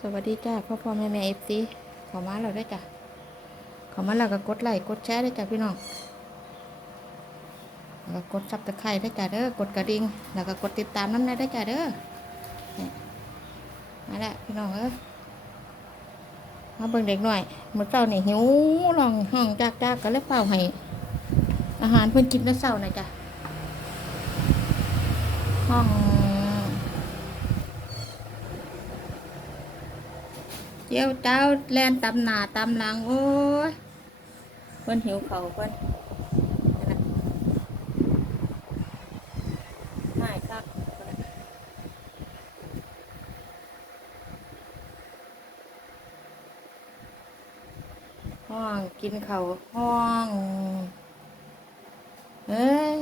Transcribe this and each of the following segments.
สวัสดีจ้าพ่อพ่อแม่แม่เอฟซีขอมาเราได้จ้ะขอมาเราก็กดไลค์กดแชร์ได้จ้ะพี่น้องแล้วก็กดซับตะไคร้ด้จ้ะเด้อกดกระดิ่งแล้วก็กดติดตามน้ำได้ด้จ้ะเด้อนี่มาละพี่น้องเอ้ยมาเบิ่งเด็กหน่อยเมื่อเช้านี่หิวลองห้องจากจากก็เลยเป่าให้อาหารเพิ่อนกินเมื่อเช้าน่ะจ้ะห้อง เจ้าเจ้าแล่นตำหนาตำหลัง โอ้ยเพิ่นหิวเขาเพิ่นนั่นน่ะง่ายคักเพิ่นน่ะห้องกินเขาห้องเอ้ย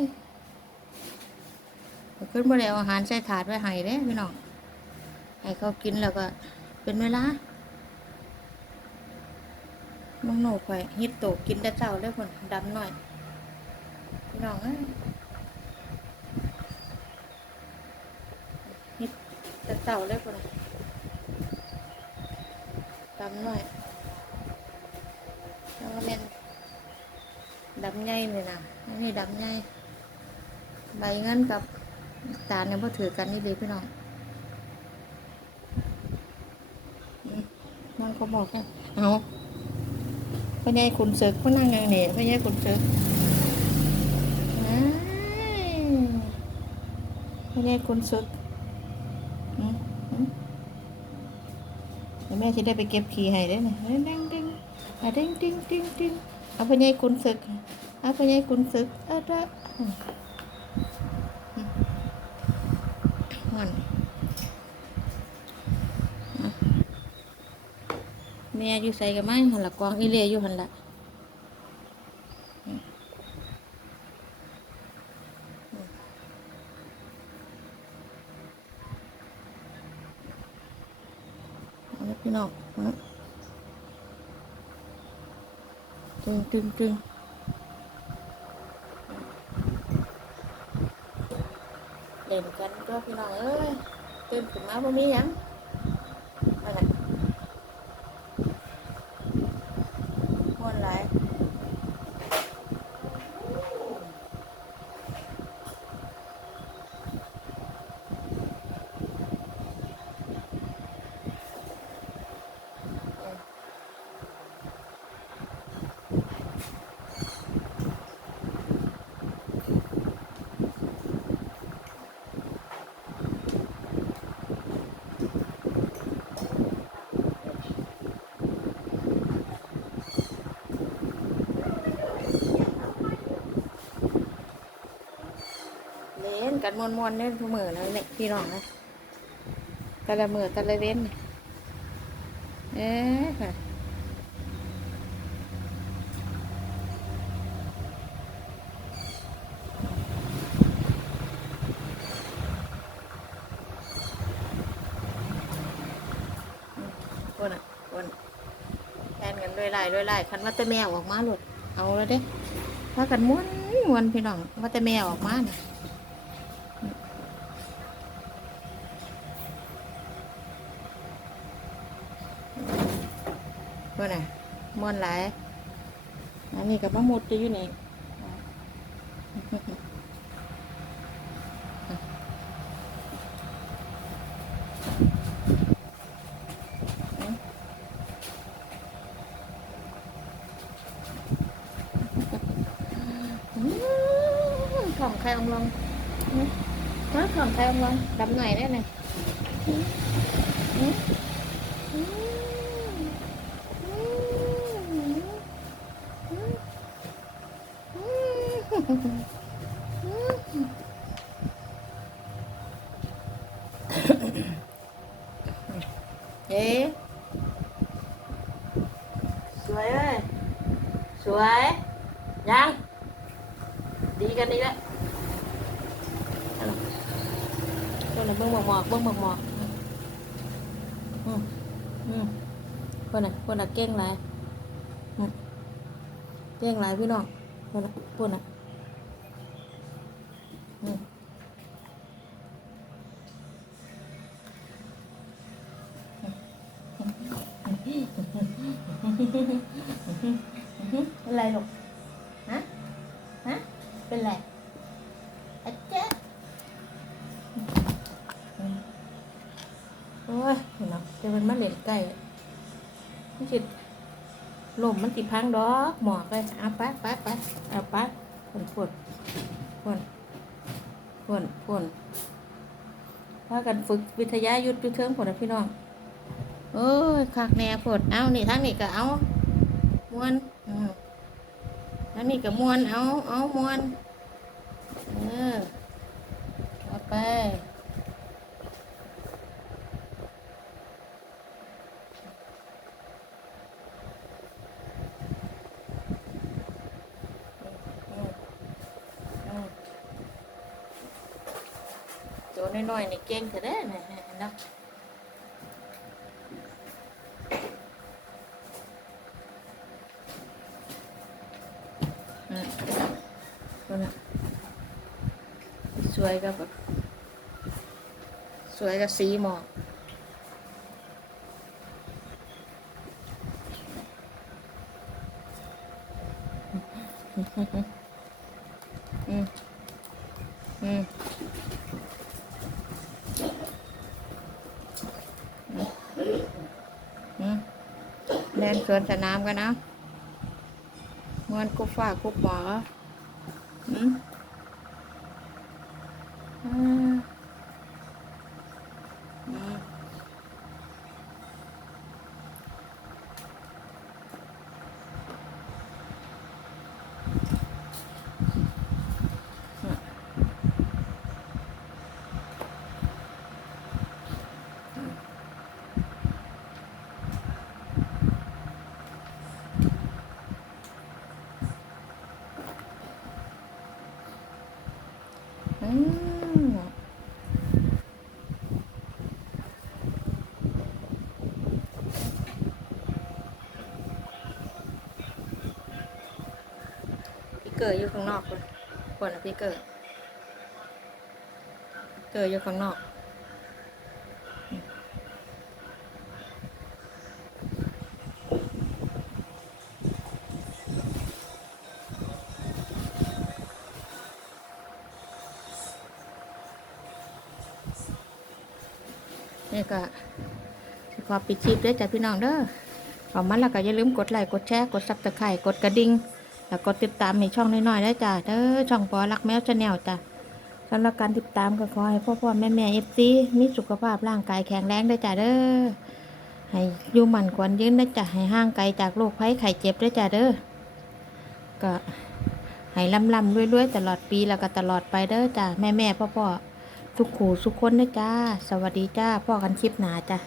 เพิ่นบ่ได้เอาอาหารใส่ถาดไว้ให้เด้พี่น้องให้เขากินแล้วก็เป็นเวลา น้องโหนกไปฮิตโตกินแต่เจ้าเลยคนดำหน่อยพี่น้องอ้ยฮิตแต่เจ้าเลยคนดำหน่อยแล้วก็เป็นดำใหญ่เลยนะอันนี้ดำใหญ่ใบเงินกับตาเนี่ยพอถือกันนี่เลยพี่น้องอืมน้องเขาบอกว่เอา พ่อใหญ่ขุนศึกพ่อนั่งยังนี่พ่อใหญ่ขุนศึกพ่อใหญ่ขุนศึกอืมอืมเดี๋ยวแม่จะได้ไปเก็บขี้ให้ได้อนะเด้งเด้งเด้งอะเด้งเด้งเด้งเด้งเอาพ่อใหญ่ขุนศึกเอาพ่อใหญ่ขุนศึกเอาละมันอะ แม่อยู่ใส่กันไหมหันละกวางอีเลียอยู่หันละเอาละพี่น้องมาตึงตึงตึงเล่นกันก็พี่น้องเอ้ยตื่นขึ้นมาบ่มีหยังนั่นแหละม่วนหลาย เล่นกันมวนเล่นทุกมือแล้วเนี่ยพี่น้องนะแต่ละมือแต่ละเว้นเอ๊ะคนอะคนแทนกันด้วยไล่ด้วยไล่คันว่าแต่แมวออกมาหลุดเอาแล้วเด้ว่ากันม้วนม้วนพี่น้องว่าแต่แมวออกมาเนี่ย คนอะม้วนหลายอันนี้กับมะมุดจะอยู่นี่อื้อของใครอมลองอื้อฮะของใครอมลองดำหน่อยได้ไหมอื้ออื้ออื้ออื้ออื้อ เอ๊ะสวยเอ้ยสวย ยัง ดีกันดีแล้วเอาล่ะเดี๋ยวนะเบิ่งหมอกหมอกเบิ่งหมอกหมอกอืมอืมคนน่ะคนน่ะเก่งหลายอืมเก่งหลายพี่น้องคนน่ะคนน่ะ อะไรลูกฮะฮะเป็นไรอะเจ๊ะโอ้ยเห็นเนาะเดี๋ยวมันมาเล่นใกล้มันสิลมมันติพังดอกหมอกเลยเอาไปไปไปเอาไปฝนฝนฝนฝนฝนพากันฝึกวิทยายุทธยุทธเทิงผลนะพี่น้อง เอ้ยคักแน่ผดเอานี่ทั้งนี้ก็เอามวนทั้งนี้ก็มวนเอาเอามวนเออเอาไปตัวน้อยๆนี่เก่งเถอะเด้นี่ยเห็นเนาะ อืมดูนะส วยกับสวยกับสีหมอกอืมอืมอืมเล่นสวนสนามกันนะมวนกุฟ้ากุบหมออืมอ่าอืมอืมพี่ เกิดอยู่ข้างนอกคนคนอะพี่เกิดเกิดอยู่ข้างนอก นี่ก็ขอปิดคลิปด้วยจ้ะพี่น้องเด้อขอมาแล้วก็อย่าลืมกดไลค์กดแชร์กดซับสไครต์กดกระดิ่ง แล้วกดติดตามในช่องน้อยๆได้จ้ะเด้อช่องปอรักแมวชาแนลจ้ะสำหรับการติดตามก็ขอให้พ่อพ่อแม่แม่เอฟซีมีสุขภาพร่างกายแข็งแรงได้จ้ะเด้อให้อยู่มันควรยืนได้จ้ะให้ห่างไกลจากโรคภัยไข้เจ็บได้จ้ะเด้อก็ให้ลำลำรวยๆตลอดปีแล้วก็ตลอดไปเด้อจ้ะแม่แม่พ่อพ่อทุกขู่ทุกคนนะจ้า สวัสดีจ้าพ่อกันคลิปหนาจ้า